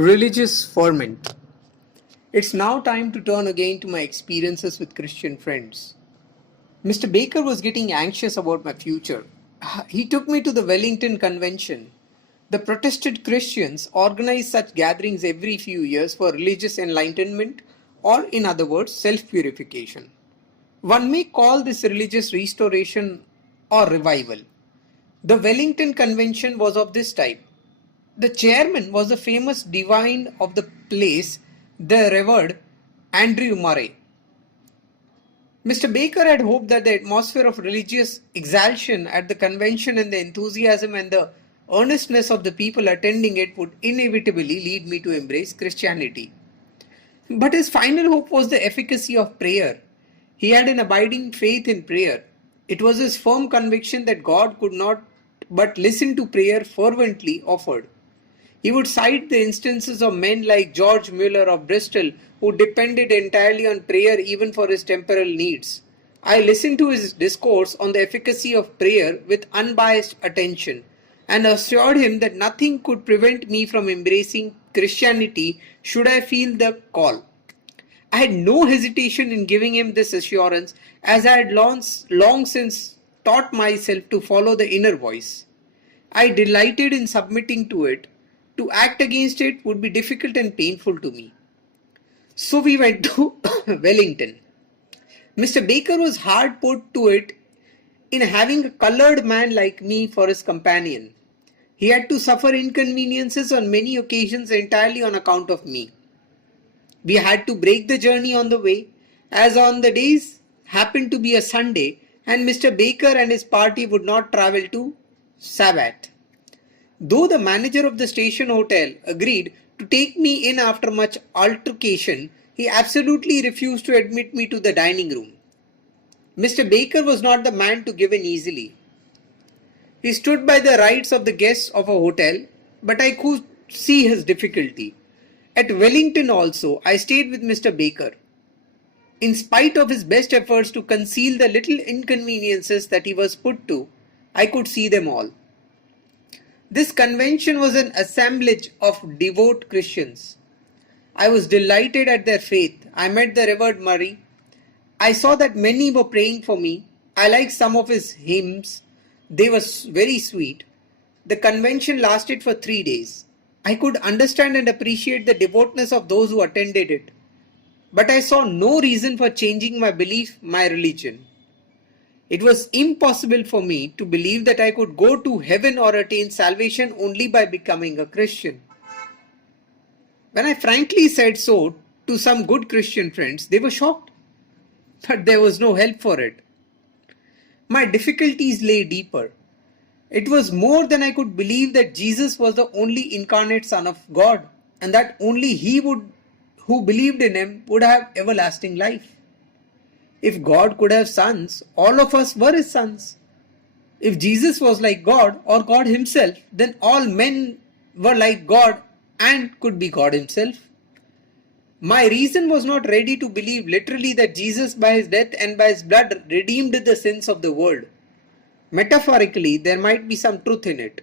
Religious ferment. It's now time to turn again to my experiences with Christian friends. Mr. Baker was getting anxious about my future. He took me to the Wellington Convention. The Protestant Christians organize such gatherings every few years for religious enlightenment, or in other words, self-purification. One may call this religious restoration or revival. The Wellington Convention was of this type. The chairman was the famous divine of the place, the Reverend Andrew Murray. Mr. Baker had hoped that the atmosphere of religious exaltation at the convention and the enthusiasm and the earnestness of the people attending it would inevitably lead me to embrace Christianity. But his final hope was the efficacy of prayer. He had an abiding faith in prayer. It was his firm conviction that God could not but listen to prayer fervently offered. He would cite the instances of men like George Muller of Bristol who depended entirely on prayer even for his temporal needs. I listened to his discourse on the efficacy of prayer with unbiased attention and assured him that nothing could prevent me from embracing Christianity should I feel the call. I had no hesitation in giving him this assurance, as I had long since taught myself to follow the inner voice. I delighted in submitting to it. To act against it would be difficult and painful to me. So we went to Wellington. Mr. Baker was hard put to it in having a coloured man like me for his companion. He had to suffer inconveniences on many occasions entirely on account of me. We had to break the journey on the way, as on the days happened to be a Sunday, and Mr. Baker and his party would not travel to Sabbath. Though the manager of the station hotel agreed to take me in after much altercation, he absolutely refused to admit me to the dining room. Mr. Baker was not the man to give in easily. He stood by the rights of the guests of a hotel, but I could see his difficulty. At Wellington also, I stayed with Mr. Baker. In spite of his best efforts to conceal the little inconveniences that he was put to, I could see them all. This convention was an assemblage of devout Christians. I was delighted at their faith. I met the Reverend Murray. I saw that many were praying for me. I liked some of his hymns. They were very sweet. The convention lasted for 3 days. I could understand and appreciate the devoutness of those who attended it. But I saw no reason for changing my belief, my religion. It was impossible for me to believe that I could go to heaven or attain salvation only by becoming a Christian. When I frankly said so to some good Christian friends, they were shocked. But there was no help for it. My difficulties lay deeper. It was more than I could believe that Jesus was the only incarnate Son of God, and that only he who believed in him would have everlasting life. If God could have sons, all of us were his sons. If Jesus was like God or God himself, then all men were like God and could be God himself. My reason was not ready to believe literally that Jesus by his death and by his blood redeemed the sins of the world. Metaphorically, there might be some truth in it.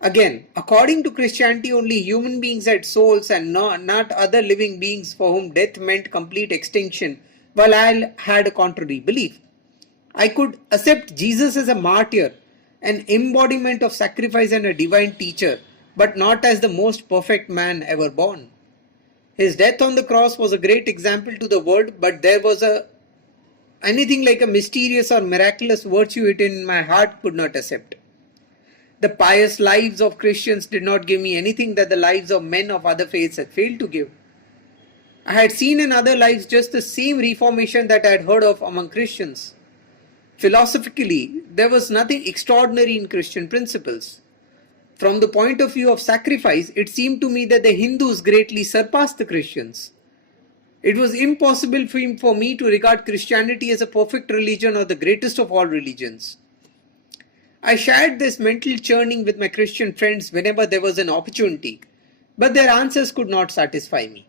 Again, according to Christianity, only human beings had souls and not other living beings for whom death meant complete extinction, while I had a contrary belief. I could accept Jesus as a martyr, an embodiment of sacrifice and a divine teacher, but not as the most perfect man ever born. His death on the cross was a great example to the world, but there was anything like a mysterious or miraculous virtue it in my heart could not accept. The pious lives of Christians did not give me anything that the lives of men of other faiths had failed to give. I had seen in other lives just the same reformation that I had heard of among Christians. Philosophically, there was nothing extraordinary in Christian principles. From the point of view of sacrifice, it seemed to me that the Hindus greatly surpassed the Christians. It was impossible for me to regard Christianity as a perfect religion or the greatest of all religions. I shared this mental churning with my Christian friends whenever there was an opportunity, but their answers could not satisfy me.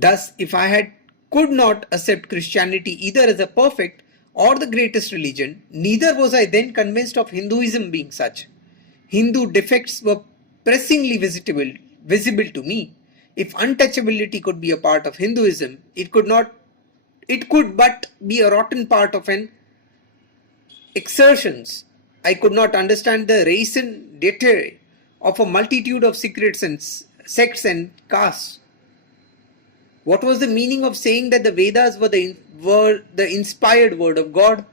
Thus, if I could not accept Christianity either as a perfect or the greatest religion, neither was I then convinced of Hinduism being such. Hindu defects were pressingly visible. visible to me. If untouchability could be a part of Hinduism, it could but be a rotten part of an exertions. I could not understand the raison d'etre of a multitude of secrets and sects and castes. What was the meaning of saying that the Vedas were the inspired word of God?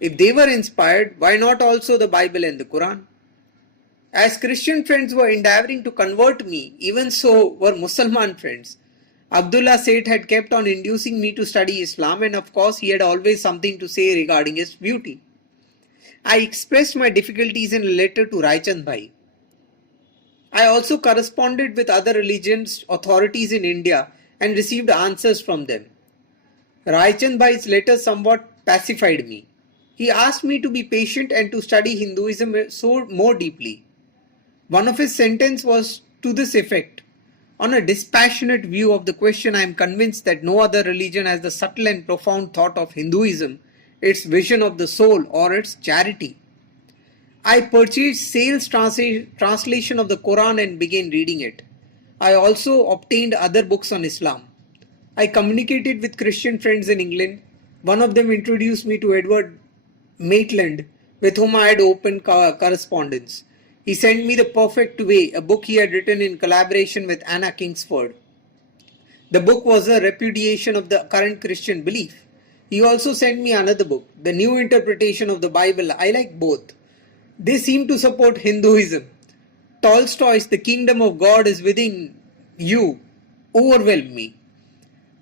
If they were inspired, why not also the Bible and the Quran? As Christian friends were endeavoring to convert me, even so were Mussalman friends. Abdullah Seth had kept on inducing me to study Islam, and of course he had always something to say regarding its beauty. I expressed my difficulties in a letter to Raichand Bhai. I also corresponded with other religions authorities in India and received answers from them. Raichand Bhai's letter somewhat pacified me. He asked me to be patient and to study Hinduism so more deeply. One of his sentences was to this effect: on a dispassionate view of the question, I am convinced that no other religion has the subtle and profound thought of Hinduism, its vision of the soul, or its charity. I purchased Sale's translation of the Quran and began reading it. I also obtained other books on Islam. I communicated with Christian friends in England. One of them introduced me to Edward Maitland, with whom I had open correspondence. He sent me The Perfect Way, a book he had written in collaboration with Anna Kingsford. The book was a repudiation of the current Christian belief. He also sent me another book, The New Interpretation of the Bible. I like both. They seem to support Hinduism. Tolstoy's The Kingdom of God is Within You overwhelmed me.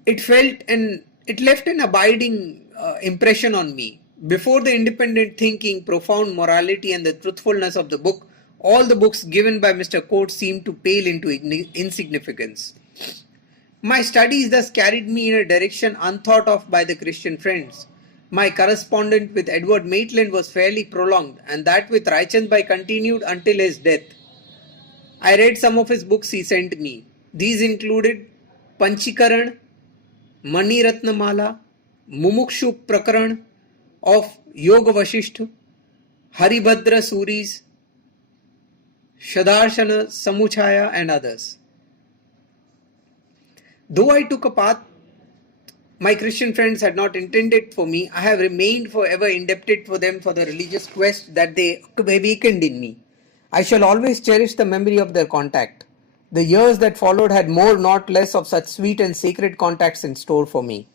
It left an abiding impression on me. Before the independent thinking, profound morality, and the truthfulness of the book, all the books given by Mr. Coates seemed to pale into insignificance. My studies thus carried me in a direction unthought of by the Christian friends. My correspondence with Edward Maitland was fairly prolonged, and that with Raichand Bhai continued until his death. I read some of his books he sent me. These included Panchikaran, Mani Ratnamala, Mumukshu Prakaran of Yoga Vasishtha, Haribhadra Suris, Shadarshana Samuchaya, and others. Though I took a path my Christian friends had not intended for me, I have remained forever indebted for them for the religious quest that they awakened in me. I shall always cherish the memory of their contact. The years that followed had more, not less, of such sweet and sacred contacts in store for me.